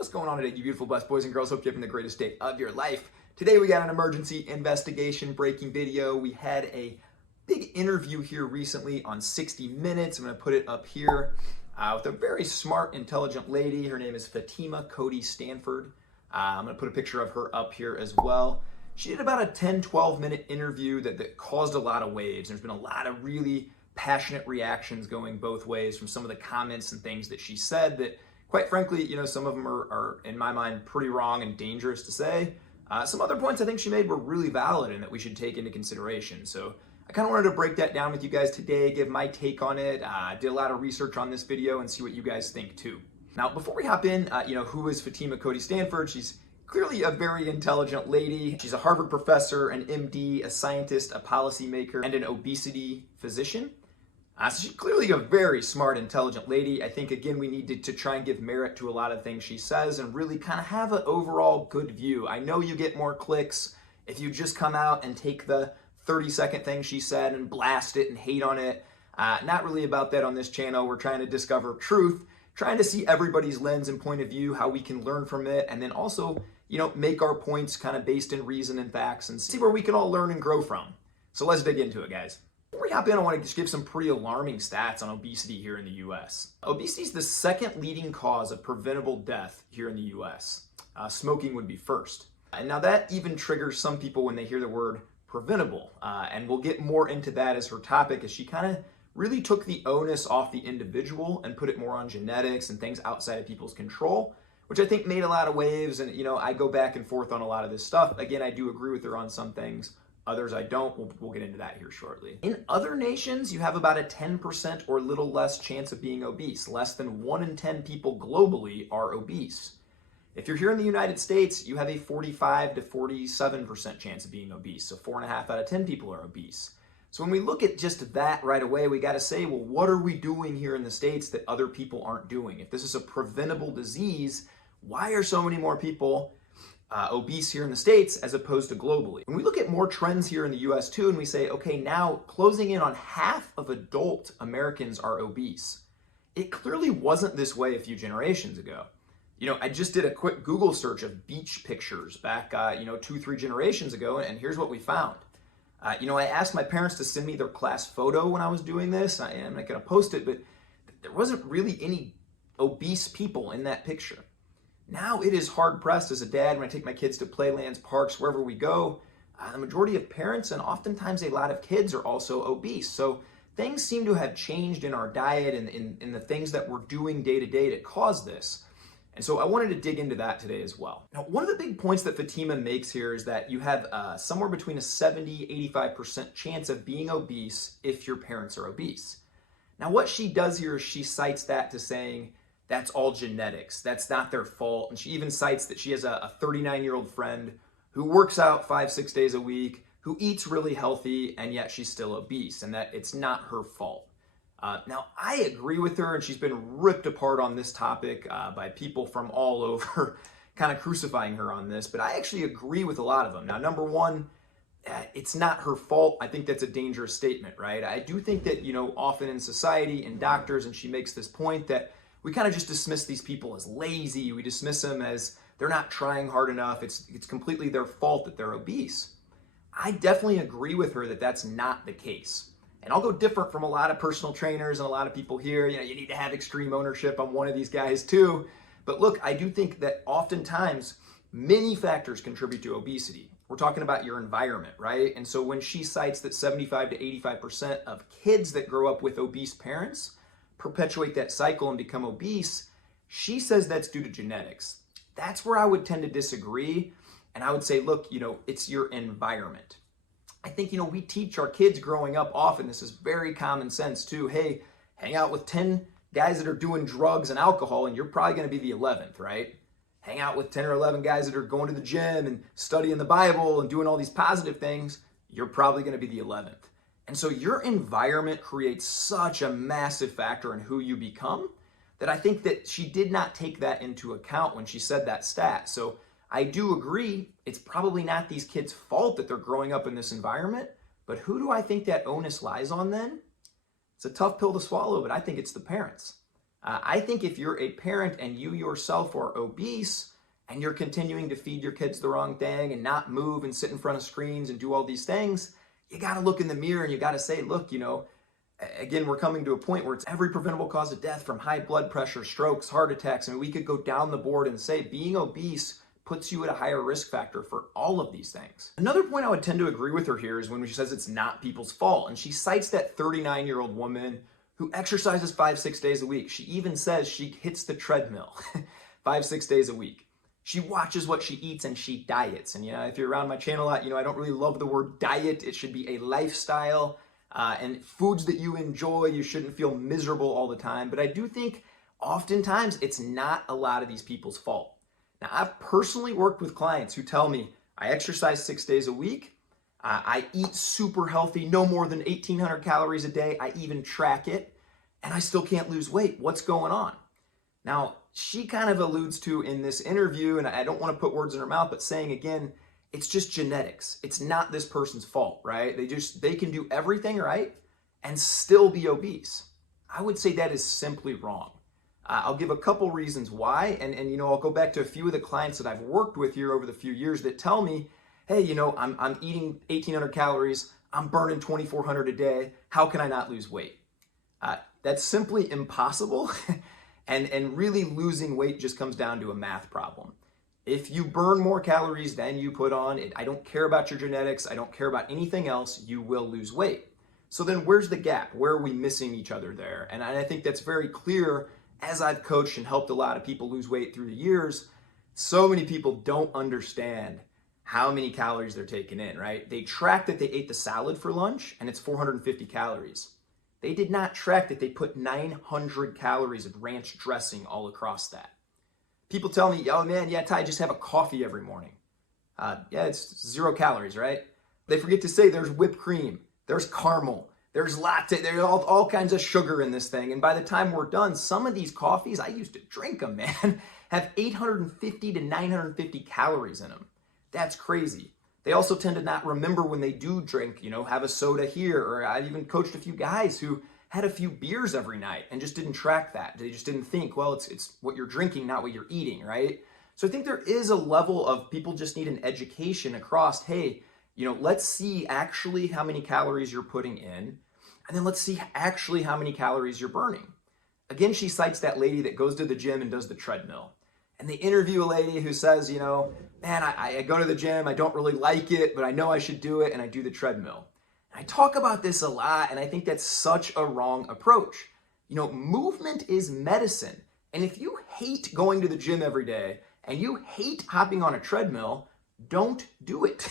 What's going on today, you beautiful, blessed boys and girls? Hope you're having the greatest day of your life. Today we got an emergency investigation breaking video. We had a big interview here recently on 60 Minutes. I'm going to put it up here with a very smart, intelligent lady. Her name is Fatima Cody Stanford. I'm going to put a picture of her up here as well. She did about a 10-12 minute interview that caused a lot of waves. There's been a lot of really passionate reactions going both ways from some of the comments and things that she said that, quite frankly, some of them are in my mind pretty wrong and dangerous to say. Some other points I think she made were really valid and that we should take into consideration. So I kind of wanted to break that down with you guys today, give my take on it. Did a lot of research on this video and see what you guys think too. Now, before we hop in, who is Fatima Cody Stanford? She's clearly a very intelligent lady. She's a Harvard professor, an MD, a scientist, a policymaker, and an obesity physician. So she's clearly a very smart, intelligent lady. I think, again, we need to try and give merit to a lot of things she says and really kind of have an overall good view. I know you get more clicks if you just come out and take the 30-second thing she said and blast it and hate on it. Not really about that on this channel. We're trying to discover truth, trying to see everybody's lens and point of view, how we can learn from it, and then also, make our points kind of based in reason and facts and see where we can all learn and grow from. So let's dig into it, guys. Before we hop in, I want to just give some pretty alarming stats on obesity here in the US. Obesity is the second leading cause of preventable death here in the US. Smoking would be first. And now that even triggers some people when they hear the word preventable. And we'll get more into that as her topic, as she kind of really took the onus off the individual and put it more on genetics and things outside of people's control, which I think made a lot of waves. And, I go back and forth on a lot of this stuff. Again, I do agree with her on some things. Others I don't. We'll get into that here shortly. In other nations, you have about a 10% or little less chance of being obese. Less than 1 in 10 people globally are obese. If you're here in the United States, you have a 45 to 47% chance of being obese. So 4.5 out of 10 people are obese. So when we look at just that right away, we got to say, well, what are we doing here in the States that other people aren't doing? If this is a preventable disease, why are so many more people obese here in the States as opposed to globally? When we look at more trends here in the US too, and we say, okay, now closing in on half of adult Americans are obese. It clearly wasn't this way a few generations ago. I just did a quick Google search of beach pictures back, 2-3 generations ago, and here's what we found. I asked my parents to send me their class photo when I was doing this, and I'm not gonna post it, but there wasn't really any obese people in that picture. Now it is hard pressed as a dad when I take my kids to playlands, parks, wherever we go. The majority of parents and oftentimes a lot of kids are also obese. So things seem to have changed in our diet and in the things that we're doing day to day to cause this. And so I wanted to dig into that today as well. Now, one of the big points that Fatima makes here is that you have somewhere between a 70-85% chance of being obese if your parents are obese. Now, what she does here is she cites that to saying, that's all genetics. That's not their fault. And she even cites that she has a 39-year-old friend who works out 5-6 days a week, who eats really healthy, and yet she's still obese, and that it's not her fault. Now, I agree with her, and she's been ripped apart on this topic by people from all over, kind of crucifying her on this, but I actually agree with a lot of them. Now, number one, it's not her fault. I think that's a dangerous statement, right? I do think that, often in society and doctors, and she makes this point that we kind of just dismiss these people as lazy. We dismiss them as they're not trying hard enough. It's completely their fault that they're obese. I definitely agree with her that that's not the case. And I'll go different from a lot of personal trainers and a lot of people here. You need to have extreme ownership. I'm one of these guys too. But look, I do think that oftentimes many factors contribute to obesity. We're talking about your environment, right? And so when she cites that 75 to 85% of kids that grow up with obese parents perpetuate that cycle and become obese, she says that's due to genetics. That's where I would tend to disagree. And I would say, look, it's your environment. I think, we teach our kids growing up often, this is very common sense too. Hey, hang out with 10 guys that are doing drugs and alcohol and you're probably going to be the 11th, right? Hang out with 10 or 11 guys that are going to the gym and studying the Bible and doing all these positive things, you're probably going to be the 11th. And so your environment creates such a massive factor in who you become that I think that she did not take that into account when she said that stat. So I do agree, it's probably not these kids' fault that they're growing up in this environment, but who do I think that onus lies on then? It's a tough pill to swallow, but I think it's the parents. I think if you're a parent and you yourself are obese and you're continuing to feed your kids the wrong thing and not move and sit in front of screens and do all these things, you got to look in the mirror and you got to say, look, again, we're coming to a point where it's every preventable cause of death, from high blood pressure, strokes, heart attacks. I mean, we could go down the board and say being obese puts you at a higher risk factor for all of these things. Another point I would tend to agree with her here is when she says it's not people's fault. And she cites that 39-year-old woman who exercises 5-6 days a week. She even says she hits the treadmill 5-6 days a week. She watches what she eats and she diets. And if you're around my channel a lot, I don't really love the word diet. It should be a lifestyle. And foods that you enjoy, you shouldn't feel miserable all the time. But I do think oftentimes it's not a lot of these people's fault. Now, I've personally worked with clients who tell me, I exercise 6 days a week. I eat super healthy, no more than 1,800 calories a day. I even track it, and I still can't lose weight. What's going on? Now, she kind of alludes to in this interview, and I don't want to put words in her mouth, but saying again, it's just genetics. It's not this person's fault, right? They can do everything right and still be obese. I would say that is simply wrong. I'll give a couple reasons why, and I'll go back to a few of the clients that I've worked with here over the few years that tell me, hey, I'm eating 1,800 calories, I'm burning 2,400 a day, how can I not lose weight? That's simply impossible, and really losing weight just comes down to a math problem. If you burn more calories than you put on, I don't care about your genetics, I don't care about anything else, you will lose weight. So then where's the gap? Where are we missing each other there? And I think that's very clear as I've coached and helped a lot of people lose weight through the years. So many people don't understand how many calories they're taking in, right? They track that they ate the salad for lunch and it's 450 calories. They did not track that they put 900 calories of ranch dressing all across that. People tell me, oh man, yeah, Ty, just have a coffee every morning. Yeah, it's 0 calories, right? They forget to say there's whipped cream, there's caramel, there's latte, there's all kinds of sugar in this thing. And by the time we're done, some of these coffees, I used to drink them, man, have 850 to 950 calories in them. That's crazy. They also tend to not remember when they do drink, have a soda here. Or I've even coached a few guys who had a few beers every night and just didn't track that. They just didn't think, well, it's what you're drinking, not what you're eating, right? So I think there is a level of people just need an education across, hey, let's see actually how many calories you're putting in, and then let's see actually how many calories you're burning. Again, she cites that lady that goes to the gym and does the treadmill. And they interview a lady who says, man, I go to the gym, I don't really like it, but I know I should do it, and I do the treadmill. I talk about this a lot, and I think that's such a wrong approach. Movement is medicine. And if you hate going to the gym every day and you hate hopping on a treadmill, don't do it.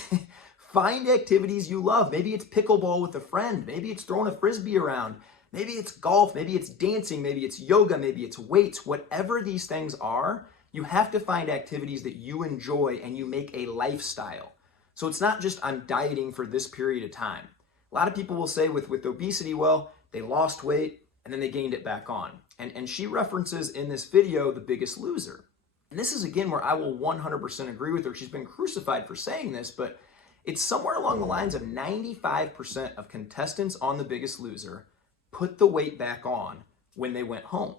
Find activities you love. Maybe it's pickleball with a friend. Maybe it's throwing a frisbee around. Maybe it's golf. Maybe it's dancing. Maybe it's yoga. Maybe it's weights. Whatever these things are, you have to find activities that you enjoy and you make a lifestyle. So it's not just I'm dieting for this period of time. A lot of people will say with obesity, well, they lost weight and then they gained it back on. And she references in this video The Biggest Loser. And this is, again, where I will 100% agree with her. She's been crucified for saying this, but it's somewhere along the lines of 95% of contestants on The Biggest Loser put the weight back on when they went home.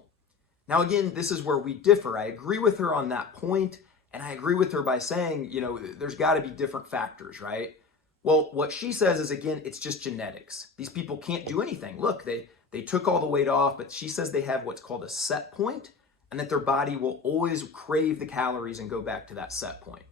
Now, again, this is where we differ. I agree with her on that point, and I agree with her by saying, there's got to be different factors, right? Well, what she says is, again, it's just genetics. These people can't do anything. Look, they took all the weight off, but she says they have what's called a set point, and that their body will always crave the calories and go back to that set point.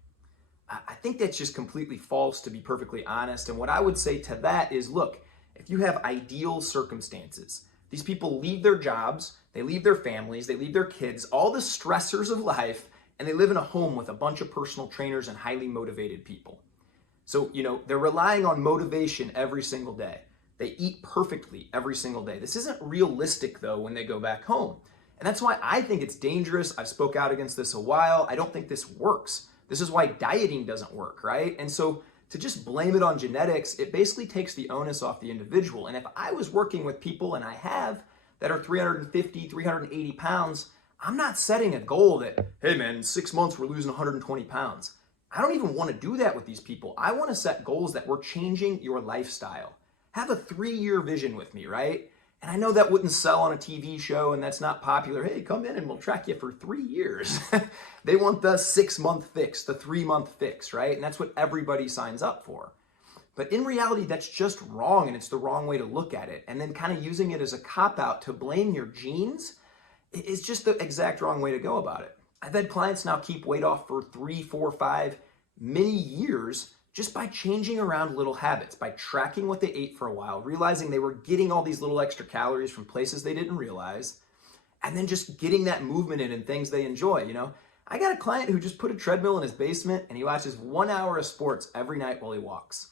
I think that's just completely false, to be perfectly honest. And what I would say to that is, look, if you have ideal circumstances, these people leave their jobs, they leave their families, they leave their kids, all the stressors of life, and they live in a home with a bunch of personal trainers and highly motivated people. So, they're relying on motivation every single day. They eat perfectly every single day. This isn't realistic, though, when they go back home. And that's why I think it's dangerous. I've spoke out against this a while. I don't think this works. This is why dieting doesn't work, right? And so to just blame it on genetics, it basically takes the onus off the individual. And if I was working with people, and I have, that are 350, 380 pounds, I'm not setting a goal that, hey man, in 6 months we're losing 120 pounds. I don't even want to do that with these people. I want to set goals that we're changing your lifestyle. Have a 3-year vision with me, right? And I know that wouldn't sell on a TV show and that's not popular. Hey, come in and we'll track you for 3 years. They want the 6-month fix, the 3-month fix, right? And that's what everybody signs up for. But in reality, that's just wrong, and it's the wrong way to look at it. And then kind of using it as a cop-out to blame your genes is just the exact wrong way to go about it. I've had clients now keep weight off for 3, 4, 5, many years just by changing around little habits, by tracking what they ate for a while, realizing they were getting all these little extra calories from places they didn't realize, and then just getting that movement in and things they enjoy. I got a client who just put a treadmill in his basement and he watches 1 hour of sports every night while he walks.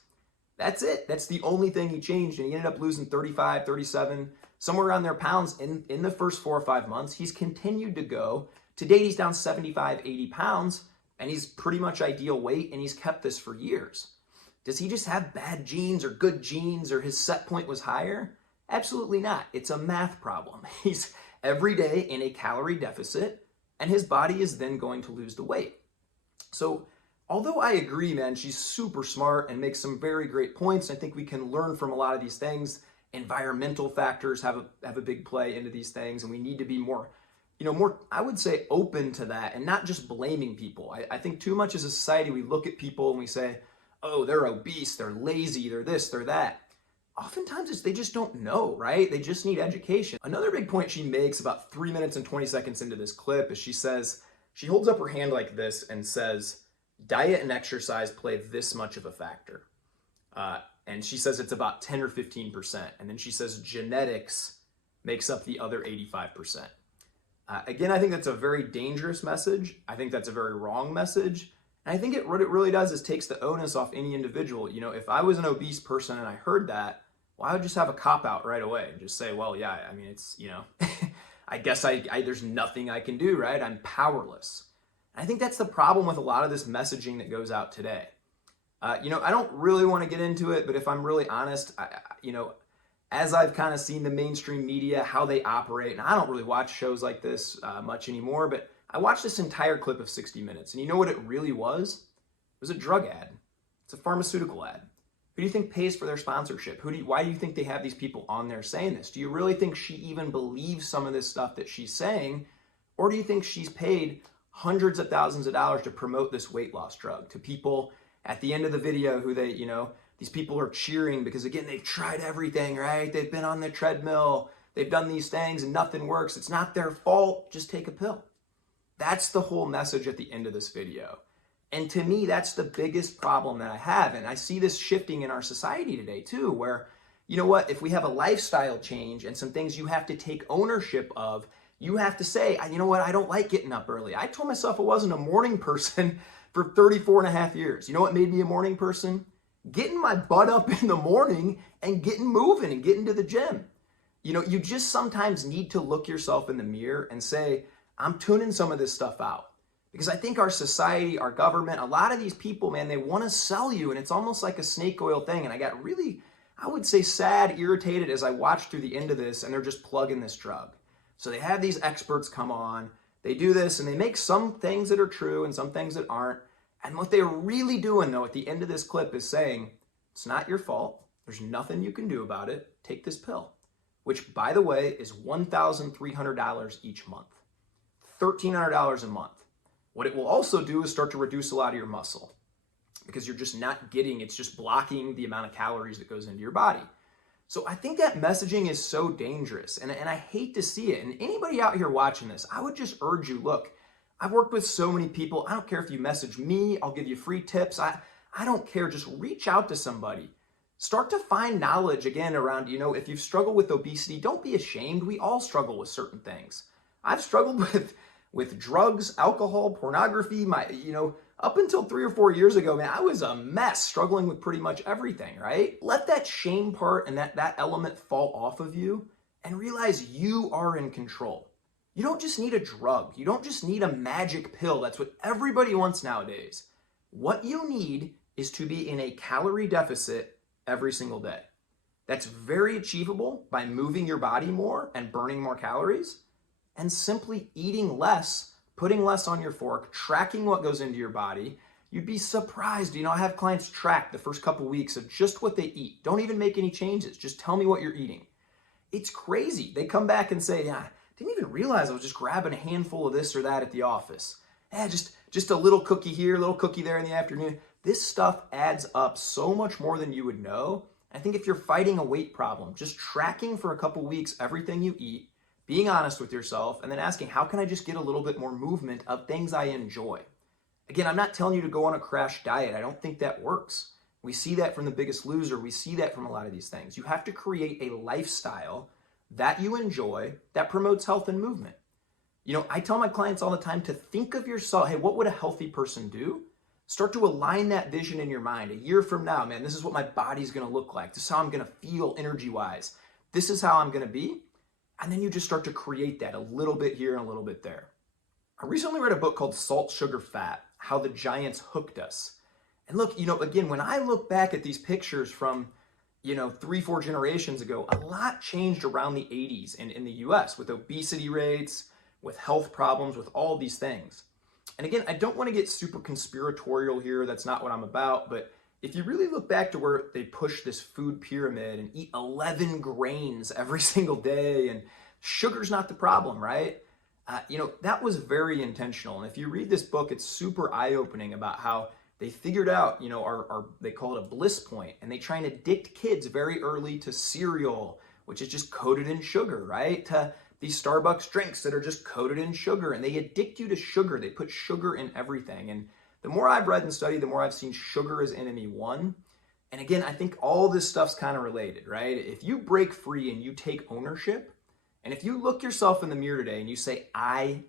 That's it. That's the only thing he changed, and he ended up losing 35, 37, somewhere around there pounds in the first 4 or 5 months. He's continued to go. To date, he's down 75, 80 pounds, and he's pretty much ideal weight, and he's kept this for years. Does he just have bad genes or good genes, or his set point was higher? Absolutely not. It's a math problem. He's every day in a calorie deficit, and his body is then going to lose the weight. So although I agree, man, she's super smart and makes some very great points. I think we can learn from a lot of these things. Environmental factors have a big play into these things, and we need to be more, I would say, open to that and not just blaming people. I think too much as a society, we look at people and we say, oh, they're obese, they're lazy, they're this, they're that. Oftentimes they just don't know, right? They just need education. Another big point she makes about 3 minutes and 20 seconds into this clip is she holds up her hand like this and says, diet and exercise play this much of a factor. And she says it's about 10 or 15%. And then she says genetics makes up the other 85%. Again, I think that's a very dangerous message. I think that's a very wrong message. And I think what it really does is takes the onus off any individual. If I was an obese person and I heard that, well, I would just have a cop-out right away and just say, well, yeah, I mean, it's, I guess there's nothing I can do, right? I'm powerless. I think that's the problem with a lot of this messaging that goes out today. I don't really want to get into it, but if I'm really honest, as I've kind of seen the mainstream media, how they operate, and I don't really watch shows like this much anymore, but I watched this entire clip of 60 Minutes, and you know what it really was? It was a drug ad. It's a pharmaceutical ad. Who do you think pays for their sponsorship? Why do you think they have these people on there saying this? Do you really think she even believes some of this stuff that she's saying? Or do you think she's paid hundreds of thousands of dollars to promote this weight loss drug to people at the end of the video who these people are cheering because, again, they've tried everything, right? They've been on the treadmill. They've done these things and nothing works. It's not their fault. Just take a pill. That's the whole message at the end of this video. And to me, that's the biggest problem that I have. And I see this shifting in our society today too, where, if we have a lifestyle change and some things you have to take ownership of, you have to say, I don't like getting up early. I told myself I wasn't a morning person for 34 and a half years. You know what made me a morning person? Getting my butt up in the morning and getting moving and getting to the gym. You just sometimes need to look yourself in the mirror and say, I'm tuning some of this stuff out. Because I think our society, our government, a lot of these people, man, they want to sell you, and it's almost like a snake oil thing. And I got really, I would say, sad, irritated as I watched through the end of this, and they're just plugging this drug. So they have these experts come on, they do this, and they make some things that are true and some things that aren't. And what they're really doing, though, at the end of this clip is saying, it's not your fault. There's nothing you can do about it. Take this pill, which, by the way, is $1,300 each month, $1,300 a month. What it will also do is start to reduce a lot of your muscle because you're just not getting, it's just blocking the amount of calories that goes into your body. So I think that messaging is so dangerous, and I hate to see it. And anybody out here watching this, I would just urge you, look, I've worked with so many people. I don't care if you message me, I'll give you free tips. I don't care. Just reach out to somebody. Start to find knowledge again around, if you've struggled with obesity, don't be ashamed. We all struggle with certain things. I've struggled with drugs, alcohol, pornography. Up until 3 or 4 years ago, man, I was a mess, struggling with pretty much everything, right? Let that shame part and that element fall off of you and realize you are in control. You don't just need a drug. You don't just need a magic pill. That's what everybody wants nowadays. What you need is to be in a calorie deficit every single day. That's very achievable by moving your body more and burning more calories and simply eating less, putting less on your fork, tracking what goes into your body. You'd be surprised. I have clients track the first couple weeks of just what they eat. Don't even make any changes. Just tell me what you're eating. It's crazy. They come back and say, yeah, I didn't even realize I was just grabbing a handful of this or that at the office. Yeah, just a little cookie here, a little cookie there in the afternoon. This stuff adds up so much more than you would know. I think if you're fighting a weight problem, just tracking for a couple weeks everything you eat, being honest with yourself, and then asking, how can I just get a little bit more movement of things I enjoy? Again, I'm not telling you to go on a crash diet. I don't think that works. We see that from The Biggest Loser. We see that from a lot of these things. You have to create a lifestyle that you enjoy that promotes health and movement. You know, I tell my clients all the time to think of yourself, hey, what would a healthy person do? Start to align that vision in your mind. A year from now, man, this is what my body's gonna look like. This is how I'm gonna feel energy-wise. This is how I'm gonna be. And then you just start to create that a little bit here and a little bit there. I recently read a book called Salt, Sugar, Fat, How the Giants Hooked Us. And look, you know, again, when I look back at these pictures from, 3-4 generations ago, a lot changed around the 80s in the US with obesity rates, with health problems, with all these things. And again, I don't want to get super conspiratorial here. That's not what I'm about. But if you really look back to where they push this food pyramid and eat 11 grains every single day, and sugar's not the problem, right? That was very intentional. And if you read this book, it's super eye-opening about how they figured out, they call it a bliss point, and they try and addict kids very early to cereal, which is just coated in sugar, right? To these Starbucks drinks that are just coated in sugar, and they addict you to sugar. They put sugar in everything. And the more I've read and studied, the more I've seen sugar as enemy one. And again, I think all this stuff's kind of related, right? If you break free and you take ownership, and if you look yourself in the mirror today and you say, I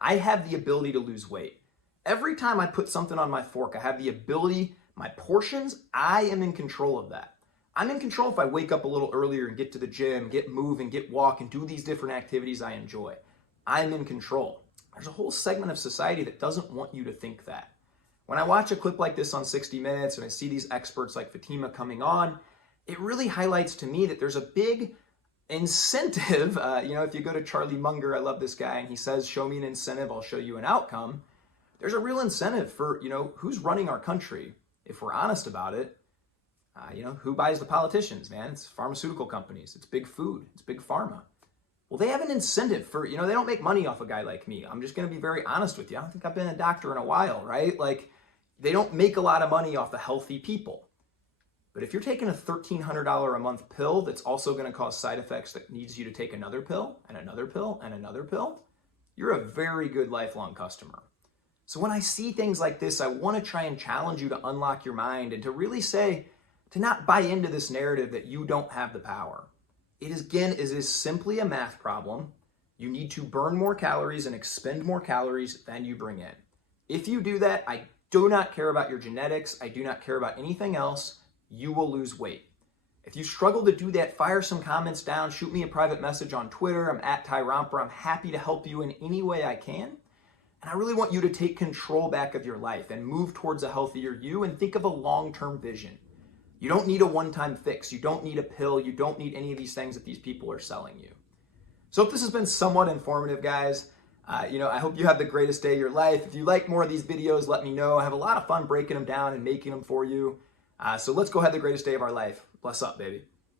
have the ability to lose weight. Every time I put something on my fork, I have the ability, my portions, I am in control of that. I'm in control if I wake up a little earlier and get to the gym, get moving, get walking, do these different activities I enjoy. I'm in control. There's a whole segment of society that doesn't want you to think that. When I watch a clip like this on 60 Minutes and I see these experts like Fatima coming on, it really highlights to me that there's a big incentive. If you go to Charlie Munger, I love this guy, and he says, show me an incentive, I'll show you an outcome. There's a real incentive for, who's running our country. If we're honest about it, who buys the politicians, man? It's pharmaceutical companies. It's big food. It's big pharma. Well, they have an incentive for, they don't make money off a guy like me. I'm just going to be very honest with you. I don't think I've been a doctor in a while, right? Like, they don't make a lot of money off the healthy people. But if you're taking a $1,300 a month pill that's also going to cause side effects that needs you to take another pill and another pill and another pill, you're a very good lifelong customer. So when I see things like this, I want to try and challenge you to unlock your mind and to really say, to not buy into this narrative that you don't have the power. It is simply a math problem. You need to burn more calories and expend more calories than you bring in. If you do that, I do not care about your genetics. I do not care about anything else. You will lose weight. If you struggle to do that, fire some comments down. Shoot me a private message on Twitter. I'm at Ty Romper. I'm happy to help you in any way I can. And I really want you to take control back of your life and move towards a healthier you and think of a long-term vision. You don't need a one-time fix. You don't need a pill. You don't need any of these things that these people are selling you. So if this has been somewhat informative, guys, I hope you have the greatest day of your life. If you like more of these videos, let me know. I have a lot of fun breaking them down and making them for you. So let's go have the greatest day of our life. Bless up, baby.